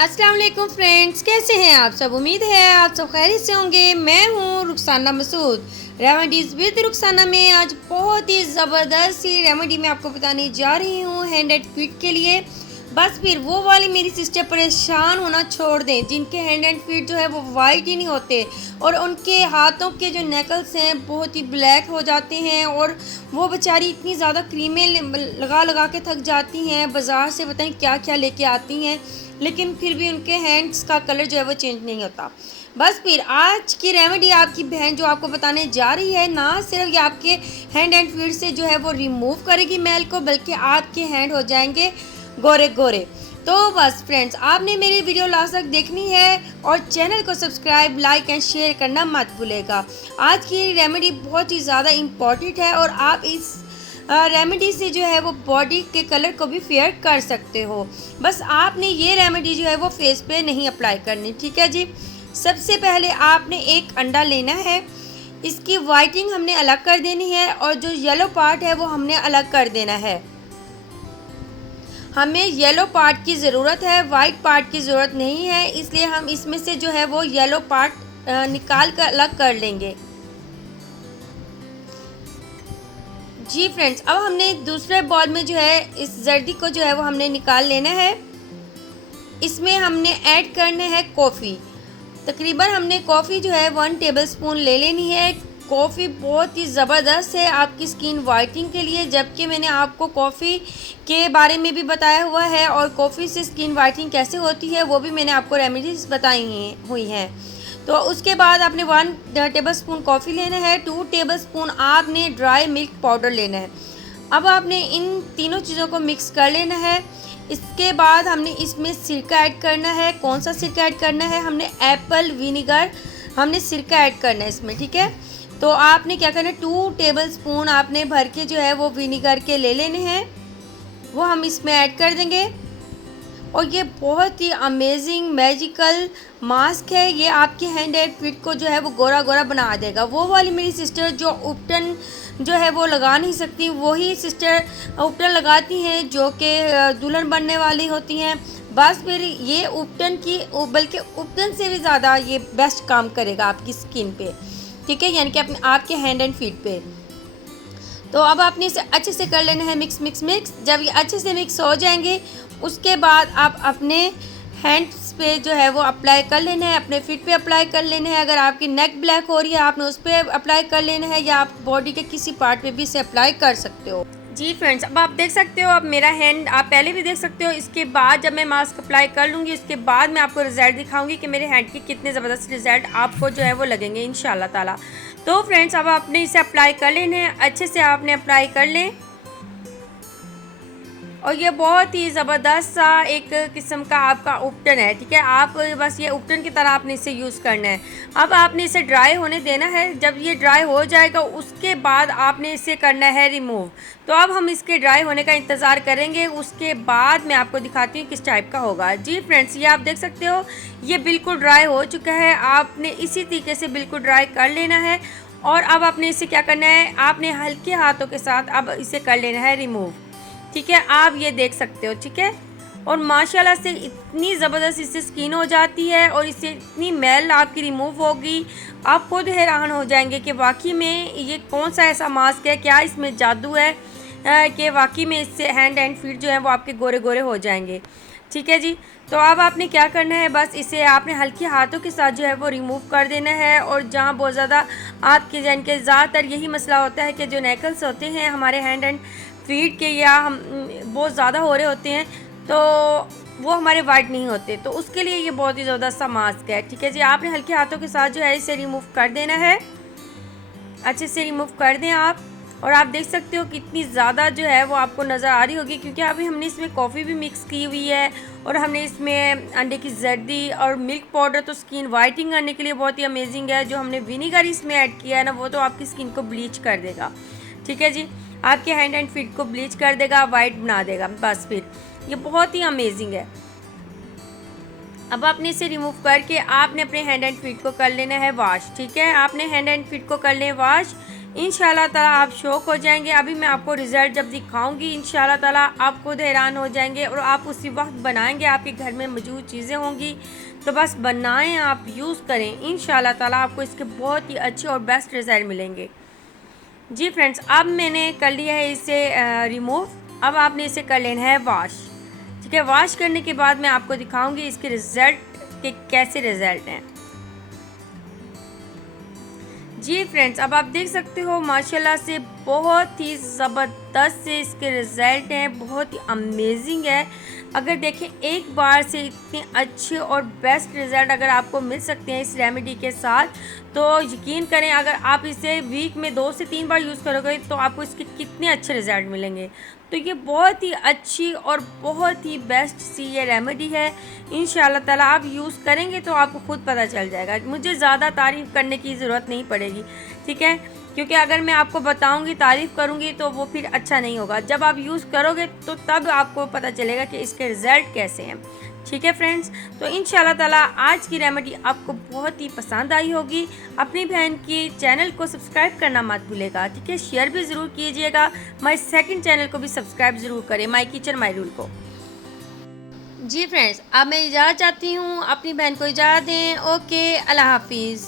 अस्सलाम वालेकुम फ्रेंड्स, कैसे हैं आप सब। उम्मीद है आप सब खैरियत से होंगे। मैं हूं रुखसाना मसूद। रेमेडीज़ विद रुखसाना में आज बहुत ही ज़बरदस्त सी रेमेडी मैं आपको बताने जा रही हूं हैंड एंड फीट के लिए। बस फिर वो वाली मेरी सिस्टर परेशान होना छोड़ दें जिनके हैंड एंड फीट जो है वो वाइट ही नहीं होते और उनके हाथों के जो नेकल्स हैं बहुत ही ब्लैक हो जाते हैं और वो बेचारी इतनी ज़्यादा क्रीमें लगा लगा के थक जाती हैं, बाज़ार से पता नहीं क्या क्या लेके आती हैं, लेकिन फिर भी उनके हैंड्स का कलर जो है वो चेंज नहीं होता। बस फिर आज की रेमेडी आपकी बहन जो आपको बताने जा रही है, ना सिर्फ ये आपके हैंड एंड फीट से जो है वो रिमूव करेगी मैल को, बल्कि आपके हैंड हो जाएंगे गोरे गोरे। तो बस फ्रेंड्स, आपने मेरी वीडियो लास्ट तक देखनी है और चैनल को सब्सक्राइब, लाइक एंड शेयर करना मत भूलेगा। आज की रेमेडी बहुत ही ज़्यादा इम्पॉर्टेंट है और आप इस रेमेडी से जो है वो बॉडी के कलर को भी फेयर कर सकते हो। बस आपने ये रेमेडी जो है वो फेस पे नहीं अप्लाई करनी, ठीक है जी। सबसे पहले आपने एक अंडा लेना है, इसकी वाइटिंग हमने अलग कर देनी है और जो येलो पार्ट है वो हमने अलग कर देना है। हमें येलो पार्ट की ज़रूरत है, वाइट पार्ट की ज़रूरत नहीं है, इसलिए हम इसमें से जो है वो येलो पार्ट निकाल कर अलग कर लेंगे जी फ्रेंड्स। अब हमने दूसरे बॉल में जो है इस जर्दी को जो है वो हमने निकाल लेना है। इसमें हमने ऐड करना है कॉफ़ी। तकरीबन हमने कॉफ़ी जो है 1 टेबलस्पून ले लेनी है। कॉफ़ी बहुत ही ज़बरदस्त है आपकी स्किन वाइटनिंग के लिए, जबकि मैंने आपको कॉफ़ी के बारे में भी बताया हुआ है और कॉफ़ी से स्किन वाइटनिंग कैसे होती है वो भी मैंने आपको रेमेडीज़ बताई हुई हैं। तो उसके बाद आपने 1 टेबलस्पून कॉफ़ी लेना है, 2 टेबलस्पून आपने ड्राई मिल्क पाउडर लेना है। अब आपने इन तीनों चीज़ों को मिक्स कर लेना है। इसके बाद हमने इसमें सिरका ऐड करना है। कौन सा सिरका ऐड करना है? हमने एप्पल विनीगर, हमने सिरका ऐड करना है इसमें, ठीक है। तो आपने क्या करना है, 2 टेबलस्पून आपने भर के जो है वो विनीगर के ले लेने हैं, वो हम इसमें ऐड कर देंगे। और ये बहुत ही अमेजिंग मैजिकल मास्क है, ये आपके हैंड एंड फीट को जो है वो गोरा गोरा बना देगा। वो वाली मेरी सिस्टर जो उपटन जो है वो लगा नहीं सकती, वही सिस्टर उपटन लगाती हैं जो कि दुल्हन बनने वाली होती हैं। बस फिर ये उपटन की, बल्कि उपटन से भी ज़्यादा ये बेस्ट काम करेगा आपकी स्किन पे, ठीक है, यानी कि अपने आपके हैंड एंड फीट पे। तो अब आपने इसे अच्छे से कर लेना है मिक्स मिक्स मिक्स। जब ये अच्छे से मिक्स हो जाएंगे उसके बाद आप अपने हैंड्स पे जो है वो अप्लाई कर लेना है, अपने फीट पे अप्लाई कर लेना है। अगर आपकी नेक ब्लैक हो रही है आपने उस पर अप्लाई कर लेना है, या आप बॉडी के किसी पार्ट पे भी इसे अप्लाई कर सकते हो जी फ्रेंड्स। अब आप देख सकते हो, अब मेरा हैंड आप पहले भी देख सकते हो। इसके बाद जब मैं मास्क अप्लाई कर लूँगी उसके बाद मैं आपको रिज़ल्ट दिखाऊंगी कि मेरे हैंड के कितने ज़बरदस्त रिज़ल्ट आपको जो है वो लगेंगे इंशाल्लाह ताला। तो फ्रेंड्स, अब आपने इसे अप्लाई कर लेना है, अच्छे से आपने अप्लाई कर लें। और ये बहुत ही ज़बरदस्त सा एक किस्म का आपका उपटन है, ठीक है। आप बस ये उपटन की तरह आपने इसे यूज़ करना है। अब आपने इसे ड्राई होने देना है। जब ये ड्राई हो जाएगा उसके बाद आपने इसे करना है रिमूव। तो अब हम इसके ड्राई होने का इंतज़ार करेंगे, उसके बाद मैं आपको दिखाती हूँ किस टाइप का होगा जी फ्रेंड्स। ये आप देख सकते हो, ये बिल्कुल ड्राई हो चुका है। आपने इसी तरीके से बिल्कुल ड्राई कर लेना है और अब आपने इसे क्या करना है, आपने हल्के हाथों के साथ अब इसे कर लेना है रिमूव, ठीक है। आप ये देख सकते हो, ठीक है। और माशाल्लाह से इतनी ज़बरदस्त इससे स्किन हो जाती है और इससे इतनी मैल आपकी रिमूव होगी, आप खुद हैरान हो जाएंगे कि वाकई में ये कौन सा ऐसा मास्क है, क्या इसमें जादू है कि वाकई में इससे हैंड एंड फीट जो है वो आपके गोरे गोरे हो जाएंगे, ठीक है जी। तो अब आपने क्या करना है, बस इसे आपने हल्के हाथों के साथ जो है वो रिमूव कर देना है। और जहाँ बहुत ज़्यादा आपके जन के ज़्यादातर यही मसला होता है कि जो नेकल्स होते हैं हमारे हैंड एंड फीट के, या हम बहुत ज़्यादा हो रहे होते हैं तो वो हमारे वाइट नहीं होते, तो उसके लिए ये बहुत ही ज़बरदस्त सा मास्क है, ठीक है जी। आपने हल्के हाथों के साथ जो है इसे रिमूव कर देना है, अच्छे से रिमूव कर दें आप। और आप देख सकते हो कितनी ज़्यादा जो है वो आपको नज़र आ रही होगी, क्योंकि अभी हमने इसमें कॉफ़ी भी मिक्स की हुई है और हमने इसमें अंडे की जर्दी और मिल्क पाउडर, तो स्किन वाइटिंग करने के लिए बहुत ही अमेजिंग है। जो हमने विनीगर इसमें ऐड किया है ना, वो तो आपकी स्किन को ब्लीच कर देगा, ठीक है जी। आपके हैंड एंड फीट को ब्लीच कर देगा, वाइट बना देगा। बस फिर ये बहुत ही अमेजिंग है। अब आपने इसे रिमूव करके आपने अपने हैंड एंड फीट को कर लेना है वॉश, ठीक है। आपने हैंड एंड फीट को कर लें वॉश। इंशाल्लाह ताला आप शौक हो जाएंगे। अभी मैं आपको रिज़ल्ट जब दिखाऊंगी इंशाल्लाह ताला आप खुद हैरान हो जाएंगे और आप उसी वक्त बनाएंगे। आपके घर में मौजूद चीज़ें होंगी तो बस बनाएं, आप यूज़ करें। इंशाल्लाह ताला आपको इसके बहुत ही अच्छे और बेस्ट रिज़ल्ट मिलेंगे। जी फ्रेंड्स, अब मैंने कर लिया है इसे रिमूव। अब आपने इसे कर लेना है वॉश। ठीक है, वॉश करने के बाद मैं आपको दिखाऊंगी इसके रिज़ल्ट के कैसे रिज़ल्ट हैं। जी फ्रेंड्स, अब आप देख सकते हो माशाल्लाह से बहुत ही ज़बरदस्त से इसके रिज़ल्ट हैं, बहुत ही अमेजिंग है। अगर देखें एक बार से इतने अच्छे और बेस्ट रिज़ल्ट अगर आपको मिल सकते हैं इस रेमेडी के साथ, तो यकीन करें अगर आप इसे वीक में 2 से 3 बार यूज़ करोगे तो आपको इसके कितने अच्छे रिज़ल्ट मिलेंगे। तो ये बहुत ही अच्छी और बहुत ही बेस्ट सी ये रेमेडी है। इंशाल्लाह ताला आप यूज़ करेंगे तो आपको खुद पता चल जाएगा। मुझे ज़्यादा तारीफ़ करने की ज़रूरत नहीं पड़ेगी, ठीक है, क्योंकि अगर मैं आपको बताऊंगी, तारीफ़ करूंगी तो वो फिर अच्छा नहीं होगा। जब आप यूज़ करोगे तो तब आपको पता चलेगा कि इसके रिज़ल्ट कैसे हैं। ठीक है फ्रेंड्स, तो इंशाल्लाह ताला आज की रेमेडी आपको बहुत ही पसंद आई होगी। अपनी बहन की चैनल को सब्सक्राइब करना मत भूलेगा, ठीक है, शेयर भी ज़रूर कीजिएगा। माय सेकंड चैनल को भी सब्सक्राइब ज़रूर करें, माय किचन माय रूल को। जी फ्रेंड्स, अब मैं इजाज़त चाहती हूँ, अपनी बहन को इजाज़त दें। ओके, अल्लाह हाफिज़।